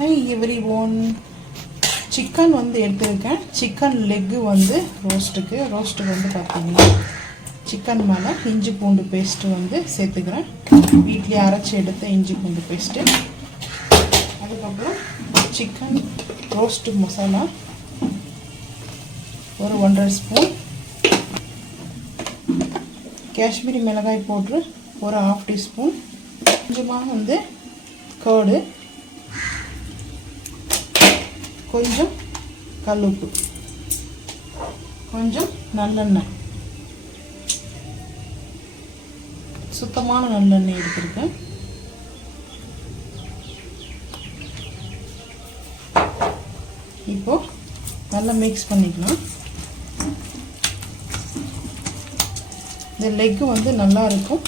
Hi everyone. Chicken வந்து எடுத்துருக்கேன். Chicken leg வந்து ரோஸ்ட்டுக்கு வந்து பார்த்தீங்கன்னா சிக்கன் மேலே இஞ்சி பூண்டு பேஸ்ட்டு வந்து சேர்த்துக்கிறேன். வீட்லேயே அரைச்சி எடுத்த இஞ்சி பூண்டு பேஸ்ட்டு. அதுக்கப்புறம் சிக்கன் ரோஸ்ட்டு மசாலா ஒரு 1.5 ஸ்பூன், காஷ்மீரி மிளகாய் பவுட்ரு ஒரு 1/2 டீஸ்பூன், கொஞ்சமாக வந்து கர்டு, கொஞ்சம் கல்லுப்பு, கொஞ்சம் நல்லெண்ணெய், சுத்தமான நல்லெண்ணெய் எடுத்துருக்கேன். இப்போ நல்லா மிக்ஸ் பண்ணிக்கலாம். இந்த லெக்கு வந்து நல்லா இருக்கும்.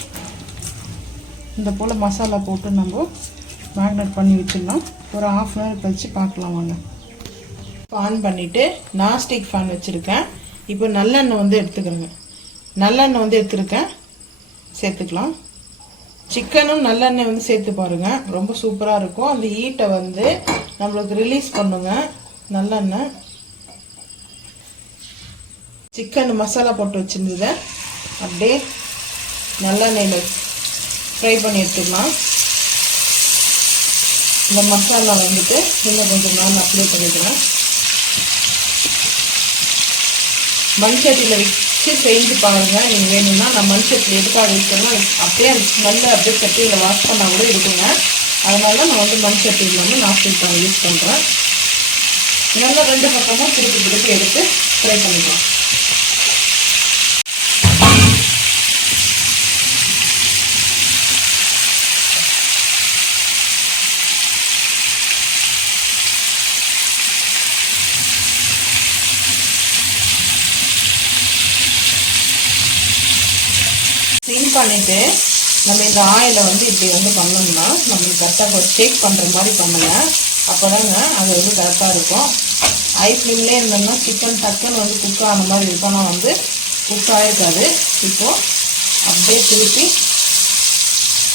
இந்த போல் மசாலா போட்டு நம்ம மேக்னேட் பண்ணி வச்சிடலாம். ஒரு 1/2 hour கழிச்சு பார்க்கலாம் வாங்க. ஆன் பண்ணிவிட்டு நான்ஸ்டிக் ஃபேன் வச்சுருக்கேன். இப்போ நல்லெண்ணெய் வந்து எடுத்துக்கிறேங்க. நல்லெண்ணெய் வந்து எடுத்துருக்கேன், சேர்த்துக்கலாம். சிக்கனும் நல்லெண்ணெய் வந்து சேர்த்து பாருங்கள், ரொம்ப சூப்பராக இருக்கும். அந்த ஹீட்டை வந்து நம்மளுக்கு ரிலீஸ் பண்ணுங்க நல்லெண்ணெய். சிக்கன் மசாலா போட்டு வச்சுருந்ததை அப்படியே நல்லெண்ணெயில் ஃப்ரை பண்ணி எடுத்துக்கலாம். இந்த மசாலா வந்துட்டு இன்னும் கொஞ்சம் நேரம் அப்ளை பண்ணிக்கலாம். மண்சட்டியில் வச்சு செஞ்சு பாருங்கள். நீங்கள் வேணும்னா நான் மண்சட்டியில் எதுக்காக வைக்கிறேன்னா அப்படியே அந்த ஸ்மெல்லு அப்படியே சட்டியில் வாஷ் பண்ணால் கூட இருக்குங்க. அதனால தான் நான் வந்து மண்சட்டியில் வந்து நாஸ்டிக் பேன் யூஸ் பண்ணுறேன். நல்லா 2 பக்கமும் திருப்பி எடுத்து ஃப்ரை பண்ணிக்கலாம். ஸ்டீம் பண்ணிவிட்டு நம்ம இந்த ஆயிலை வந்து இப்படி வந்து பண்ணோம்னா நம்மளுக்கு கரெக்டாக ஒரு ஷேக் பண்ணுற மாதிரி பண்ணுங்க. அப்போ தாங்க அது வந்து கரெக்டாக இருக்கும். ஹை ஃப்ளேம்லேயே இருந்தோம்னா சிக்கன் டக்குன்னு வந்து குக் ஆன மாதிரி இருக்கும், ஆனால் வந்து குக் ஆகிருக்காது. இப்போது அப்படியே திருப்பி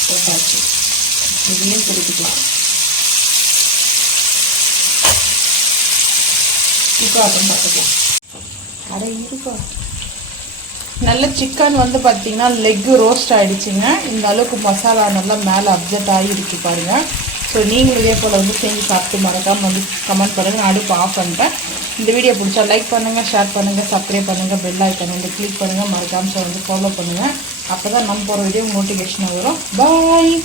போட்டாச்சு. இதையும் திருப்பிக்கலாம். குக் ஆட்டம் பார்த்துக்கலாம். அரை இருக்கா நல்ல சிக்கன் வந்து பார்த்திங்கன்னா லெக்கு ரோஸ்ட் ஆகிடுச்சிங்க. இந்த அளவுக்கு மசாலா நல்லா மேலே அப்செட் ஆகிருக்கு பாருங்கள். ஸோ நீங்களும் இதே போல் வந்து செஞ்சு சாப்பிட்டு மறக்காமல் வந்து கமெண்ட் பண்ணுங்கள். நான் அடுப்பு ஆஃப் பண்ணிட்டேன். இந்த வீடியோ பிடிச்சா லைக் பண்ணுங்கள், ஷேர் பண்ணுங்கள், சப்ஸ்கிரைப் பண்ணுங்கள், பெல் ஐக்கான் வந்து கிளிக் பண்ணுங்கள், மறக்காமல் வந்து ஃபாலோ பண்ணுங்கள். அப்போ தான் நம்ம போகிற வீடியோ நோட்டிஃபிகேஷன் வரும். பாய்.